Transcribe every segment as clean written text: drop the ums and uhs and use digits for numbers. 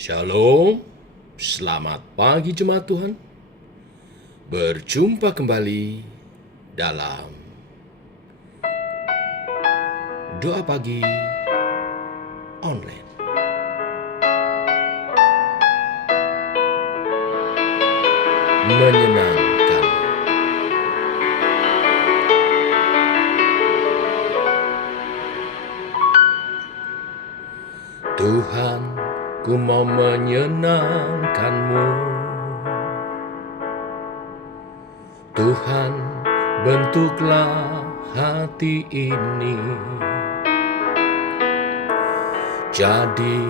Shalom, selamat pagi jemaat Tuhan. Berjumpa kembali dalam doa pagi online. Menyenangkan. Tuhan, ku mau menyenangkan-Mu. Tuhan, bentuklah hati ini jadi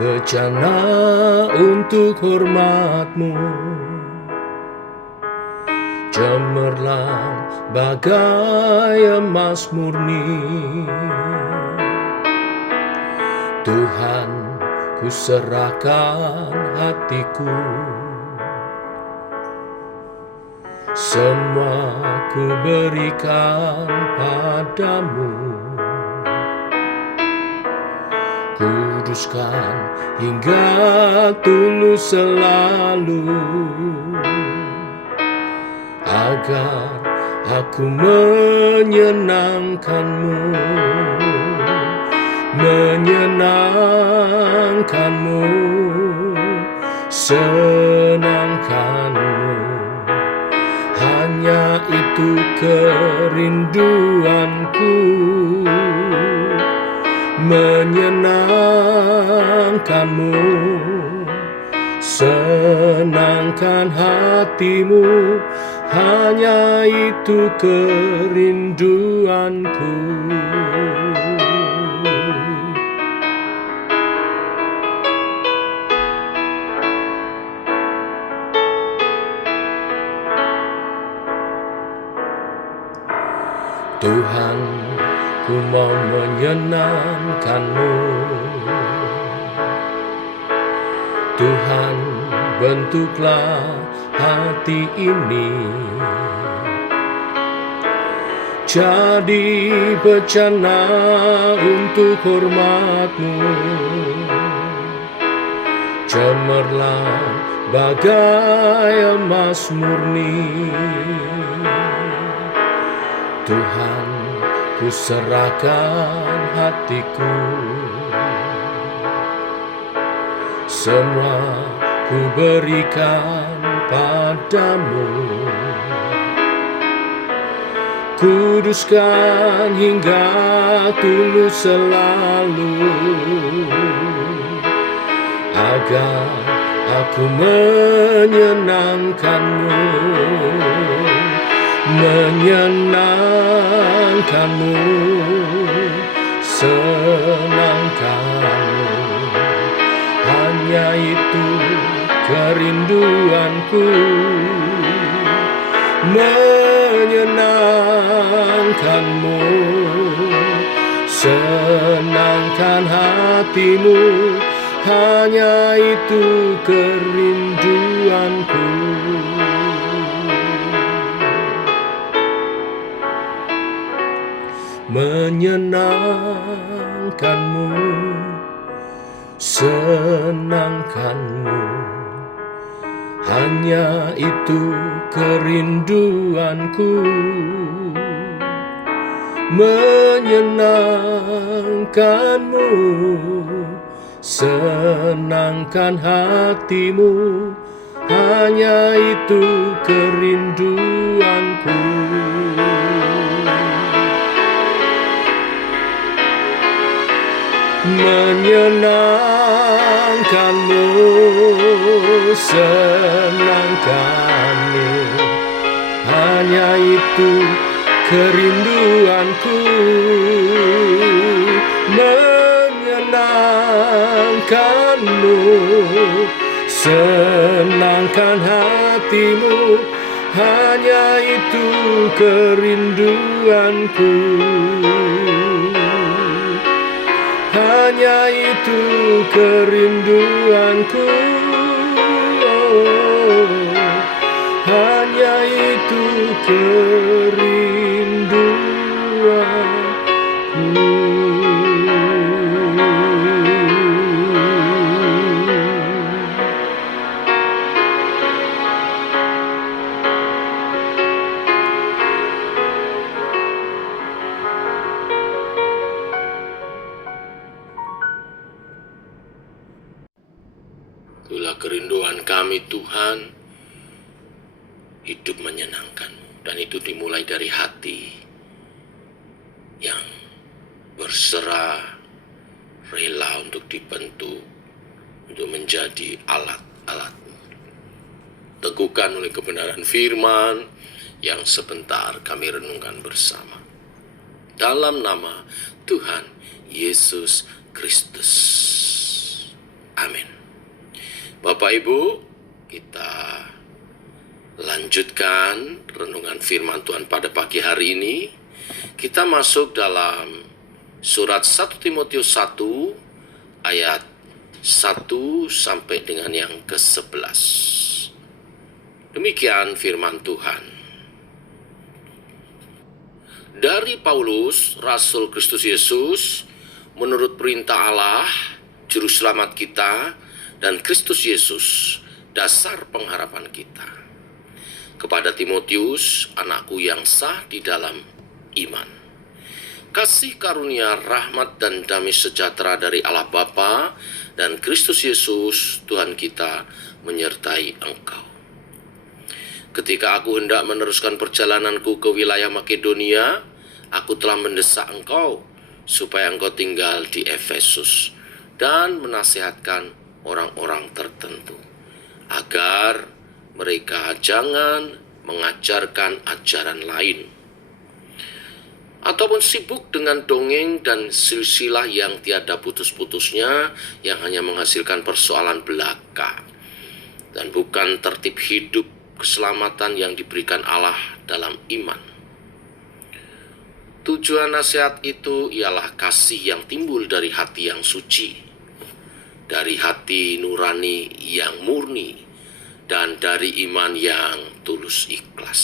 bejana untuk hormat-Mu. Cemerlang bagai emas murni. Tuhan, ku serahkan hatiku, semua ku berikan padamu. Kuduskan hingga tulus selalu, agar aku menyenangkan-Mu. Menyenangkan-Mu, senangkan-Mu, hanya itu kerinduanku. Menyenangkan-Mu, senangkan hatimu, hanya itu kerinduanku. Tuhan, ku mau menyenangkan-Mu. Tuhan, bentuklah hati ini jadi bejana untuk hormat-Mu. Cemerlang bagai emas murni. Tuhan, ku serahkan hatiku, semua ku berikan padamu. Kuduskan hingga tulus selalu, agar aku menyenangkan-Mu. Menyenangkan-Mu, senangkan-Mu, hanya itu kerinduanku. Menyenangkan-Mu, senangkan hatimu, hanya itu kerinduanku. Menyenangkan-Mu, senangkan-Mu, hanya itu kerinduanku. Menyenangkan-Mu, senangkan hatimu, hanya itu kerinduanku. Menyenangkan-Mu, senangkan-Mu, hanya itu kerinduanku. Menyenangkan-Mu, senangkan hatimu, hanya itu kerinduanku. Hanya itu kerinduanku, hanya itu kerinduanku. Itulah kerinduan kami Tuhan, hidup menyenangkan-Mu. Dan itu dimulai dari hati yang berserah, rela untuk dibentuk, untuk menjadi alat-alat-Mu. Teguhkan oleh kebenaran firman yang sebentar kami renungkan bersama. Dalam nama Tuhan Yesus Kristus. Amin. Bapak Ibu, kita lanjutkan renungan firman Tuhan pada pagi hari ini. Kita masuk dalam surat 1 Timotius 1 ayat 1 sampai dengan yang ke-11. Demikian firman Tuhan. Dari Paulus, Rasul Kristus Yesus, menurut perintah Allah, Juru Selamat kita, dan Kristus Yesus, dasar pengharapan kita. Kepada Timotius, anakku yang sah di dalam iman. Kasih karunia, rahmat, dan damai sejahtera dari Allah Bapa dan Kristus Yesus, Tuhan kita, menyertai engkau. Ketika aku hendak meneruskan perjalananku ke wilayah Makedonia, aku telah mendesak engkau supaya engkau tinggal di Efesus dan menasihatkan orang-orang tertentu agar mereka jangan mengajarkan ajaran lain ataupun sibuk dengan dongeng dan silsilah yang tiada putus-putusnya, yang hanya menghasilkan persoalan belaka dan bukan tertib hidup keselamatan yang diberikan Allah dalam iman. Tujuan nasihat itu ialah kasih yang timbul dari hati yang suci, dari hati nurani yang murni, dan dari iman yang tulus ikhlas.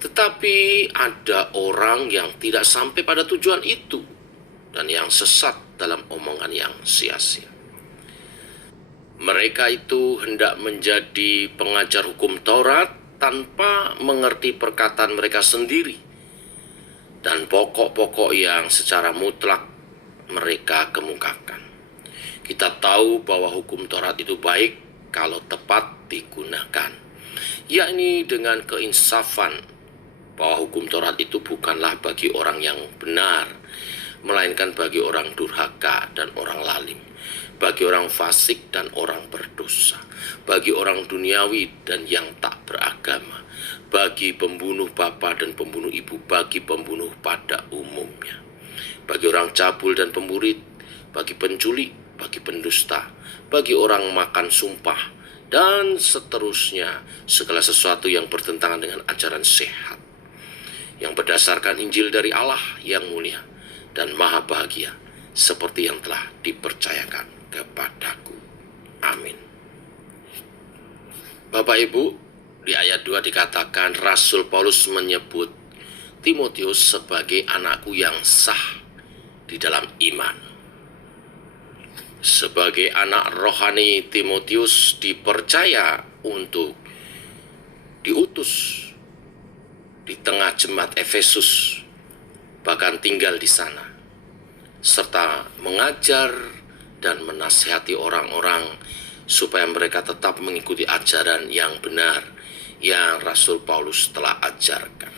Tetapi ada orang yang tidak sampai pada tujuan itu dan yang sesat dalam omongan yang sia-sia. Mereka itu hendak menjadi pengajar hukum Taurat tanpa mengerti perkataan mereka sendiri dan pokok-pokok yang secara mutlak mereka kemukakan. Kita tahu bahwa hukum Taurat itu baik kalau tepat digunakan, yakni dengan keinsafan, bahwa hukum Taurat itu bukanlah bagi orang yang benar, melainkan bagi orang durhaka dan orang lalim, bagi orang fasik dan orang berdosa, bagi orang duniawi dan yang tak beragama, bagi pembunuh bapa dan pembunuh ibu, bagi pembunuh pada umumnya, bagi orang cabul dan pemburit, bagi penculik, bagi pendusta, bagi orang makan sumpah, dan seterusnya, segala sesuatu yang bertentangan dengan ajaran sehat, yang berdasarkan Injil dari Allah yang mulia dan maha bahagia, seperti yang telah dipercayakan kepadaku. Amin. Bapak Ibu, di ayat 2 dikatakan Rasul Paulus menyebut Timotius sebagai anakku yang sah di dalam iman. Sebagai anak rohani, Timotius dipercaya untuk diutus di tengah jemaat Efesus, bahkan tinggal di sana, serta mengajar dan menasihati orang-orang supaya mereka tetap mengikuti ajaran yang benar yang Rasul Paulus telah ajarkan.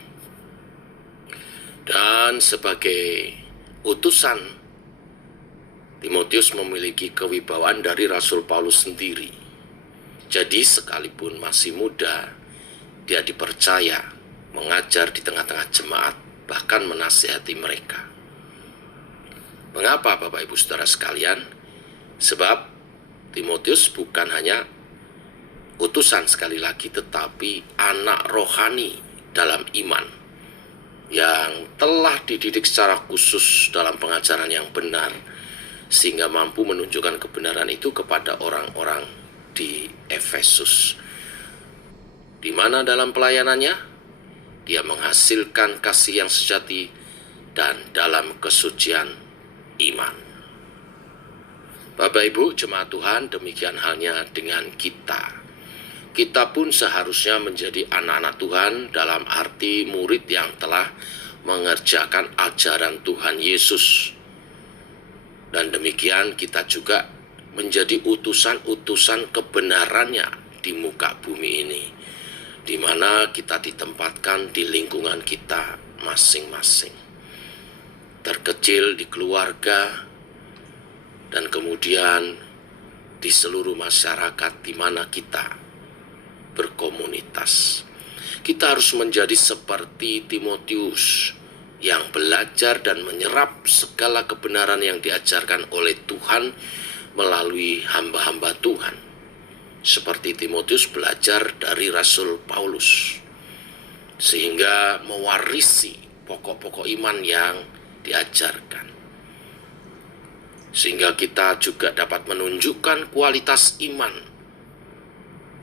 Dan sebagai utusan, Timotius memiliki kewibawaan dari Rasul Paulus sendiri. Jadi sekalipun masih muda, dia dipercaya mengajar di tengah-tengah jemaat, bahkan menasihati mereka. Mengapa Bapak Ibu Saudara sekalian? Sebab Timotius bukan hanya utusan sekali lagi, tetapi anak rohani dalam iman yang telah dididik secara khusus dalam pengajaran yang benar, sehingga mampu menunjukkan kebenaran itu kepada orang-orang di Efesus, di mana dalam pelayanannya dia menghasilkan kasih yang sejati dan dalam kesucian iman. Bapak Ibu jemaat Tuhan, demikian halnya dengan kita. Kita pun seharusnya menjadi anak-anak Tuhan dalam arti murid yang telah mengerjakan ajaran Tuhan Yesus. Dan demikian kita juga menjadi utusan-utusan kebenarannya di muka bumi ini, di mana kita ditempatkan di lingkungan kita masing-masing. Terkecil di keluarga, dan kemudian di seluruh masyarakat di mana kita berkomunitas. Kita harus menjadi seperti Timotius yang belajar dan menyerap segala kebenaran yang diajarkan oleh Tuhan melalui hamba-hamba Tuhan. Seperti Timotius belajar dari Rasul Paulus, sehingga mewarisi pokok-pokok iman yang diajarkan. Sehingga kita juga dapat menunjukkan kualitas iman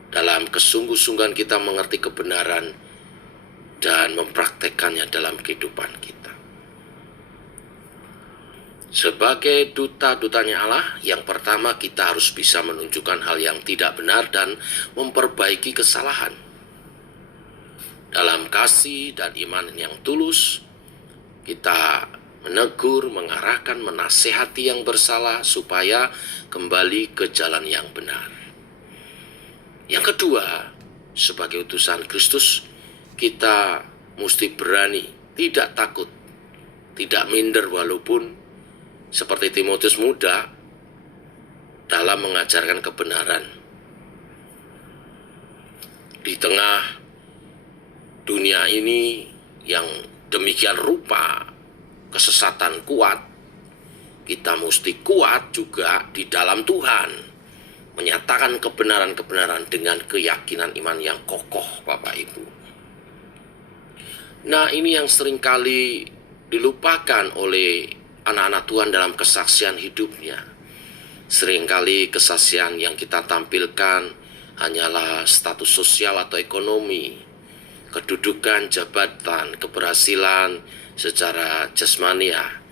dalam kesungguh-sungguhan kita mengerti kebenaran dan mempraktekkannya dalam kehidupan kita. Sebagai duta-dutanya Allah, yang pertama kita harus bisa menunjukkan hal yang tidak benar dan memperbaiki kesalahan. Dalam kasih dan iman yang tulus, kita menegur, mengarahkan, menasehati yang bersalah supaya kembali ke jalan yang benar. Yang kedua, sebagai utusan Kristus, kita mesti berani, tidak takut, tidak minder walaupun seperti Timotius muda dalam mengajarkan kebenaran. Di tengah dunia ini yang demikian rupa kesesatan kuat, kita mesti kuat juga di dalam Tuhan, menyatakan kebenaran-kebenaran dengan keyakinan iman yang kokoh, Bapak Ibu. Nah, ini yang seringkali dilupakan oleh anak-anak Tuhan dalam kesaksian hidupnya. Seringkali kesaksian yang kita tampilkan hanyalah status sosial atau ekonomi, kedudukan, jabatan, keberhasilan secara jasmania.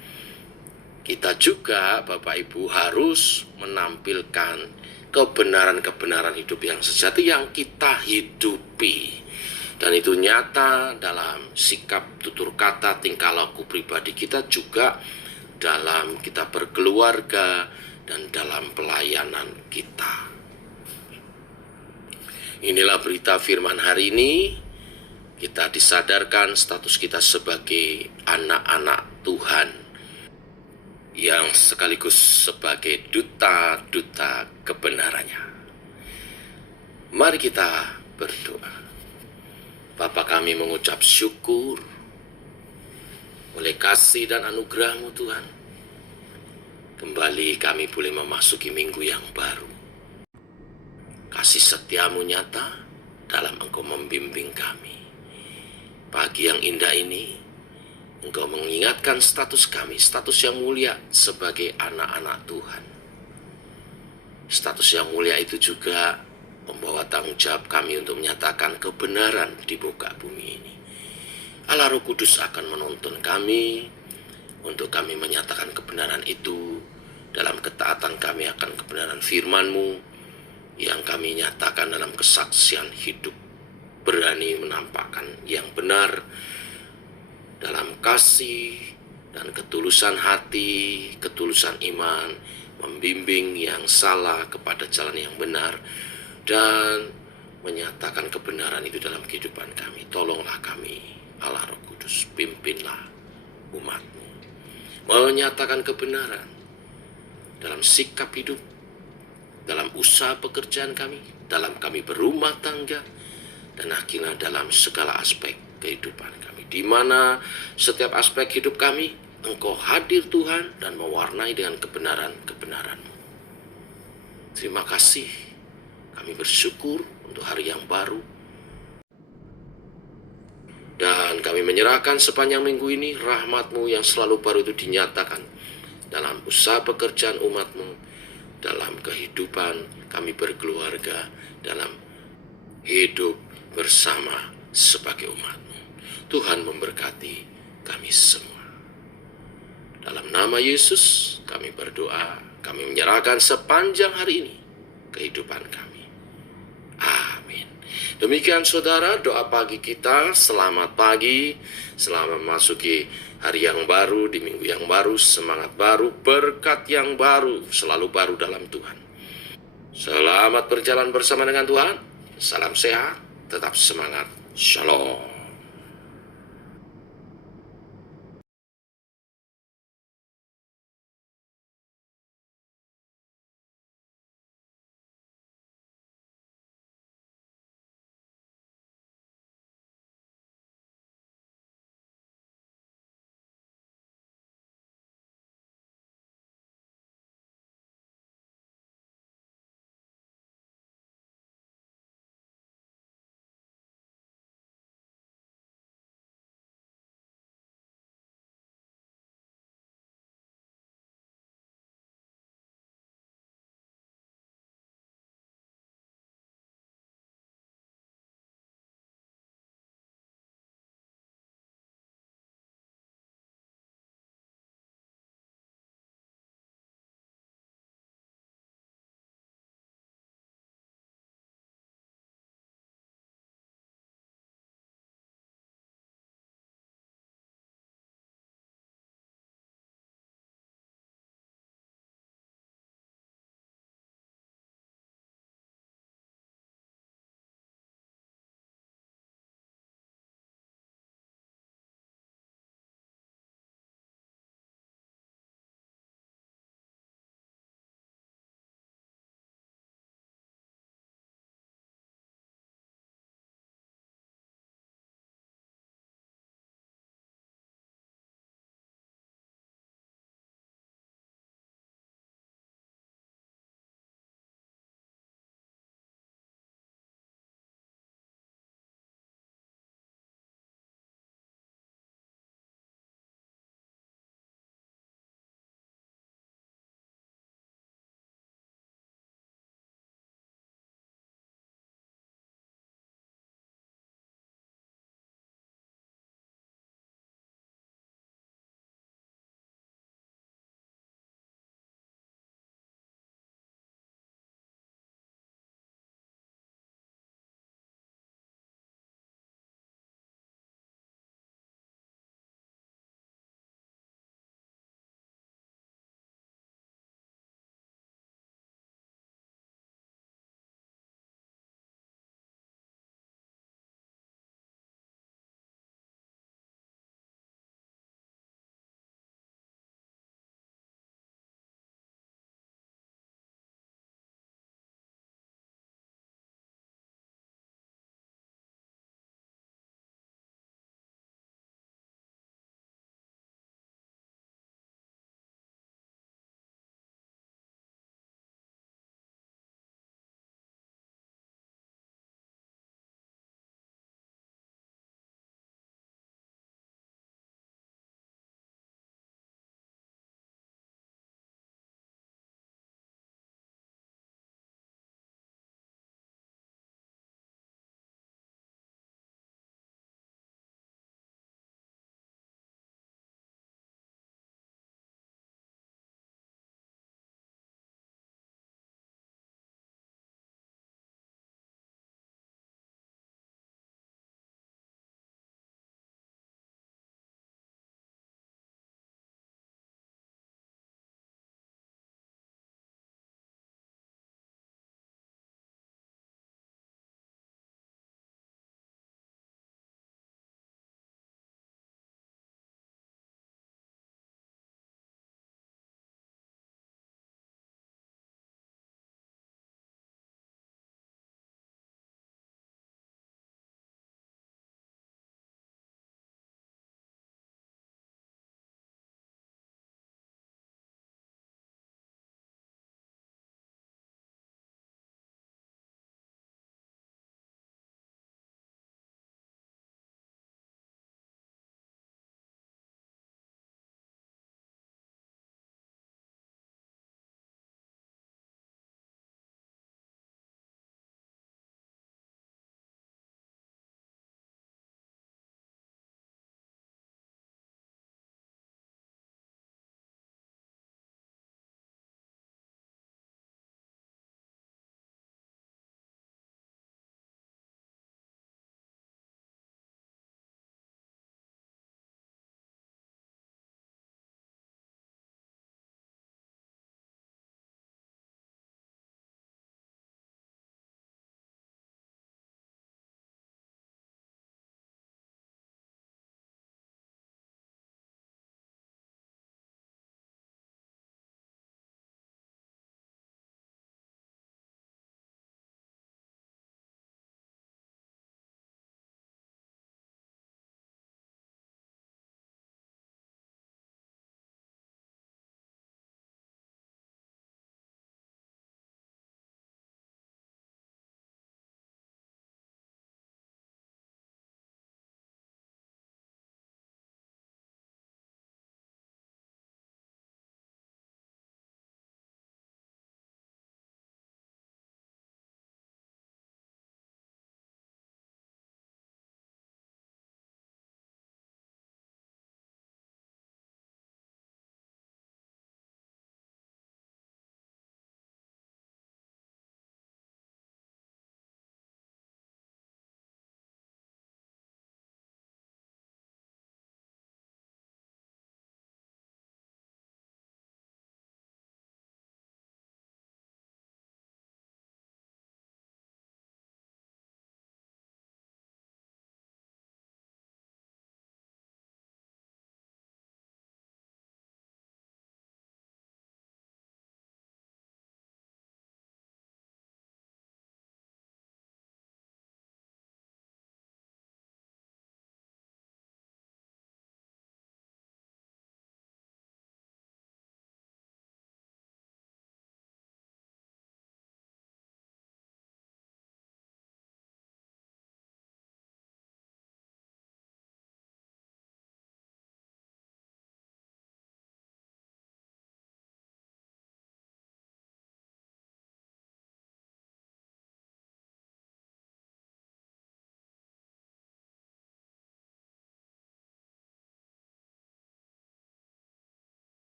Kita juga, Bapak Ibu, harus menampilkan kebenaran-kebenaran hidup yang sejati yang kita hidupi. Dan itu nyata dalam sikap, tutur kata, tingkah laku pribadi kita, juga dalam kita berkeluarga dan dalam pelayanan kita. Inilah berita firman hari ini. Kita disadarkan status kita sebagai anak-anak Tuhan yang sekaligus sebagai duta-duta kebenarannya. Mari kita berdoa. Bapa, kami mengucap syukur oleh kasih dan anugerah-Mu Tuhan. Kembali kami boleh memasuki minggu yang baru. Kasih setia-Mu nyata dalam Engkau membimbing kami. Pagi yang indah ini, Engkau mengingatkan status kami, status yang mulia sebagai anak-anak Tuhan. Status yang mulia itu juga membawa tanggung jawab kami untuk menyatakan kebenaran di muka bumi ini. Allah Roh Kudus akan menuntun kami untuk kami menyatakan kebenaran itu dalam ketaatan kami akan kebenaran firman-Mu yang kami nyatakan dalam kesaksian hidup, berani menampakkan yang benar dalam kasih dan ketulusan hati, ketulusan iman, membimbing yang salah kepada jalan yang benar, dan menyatakan kebenaran itu dalam kehidupan kami. Tolonglah kami, Allah Roh Kudus, pimpinlah umat-Mu menyatakan kebenaran dalam sikap hidup, dalam usaha pekerjaan kami, dalam kami berumah tangga, dan akhirnya dalam segala aspek kehidupan kami, di mana setiap aspek hidup kami Engkau hadir Tuhan dan mewarnai dengan kebenaran-kebenaran-Mu. Terima kasih, kami bersyukur untuk hari yang baru, dan kami menyerahkan sepanjang minggu ini rahmat-Mu yang selalu baru itu dinyatakan dalam usaha pekerjaan umat-Mu, dalam kehidupan kami berkeluarga, dalam hidup bersama sebagai umat-Mu. Tuhan memberkati kami semua. Dalam nama Yesus kami berdoa, kami menyerahkan sepanjang hari ini kehidupan kami. Amin. Demikian saudara, doa pagi kita. Selamat pagi, selamat memasuki hari yang baru, di minggu yang baru, semangat baru, berkat yang baru, selalu baru dalam Tuhan. Selamat berjalan bersama dengan Tuhan. Salam sehat, tetap semangat. Shalom.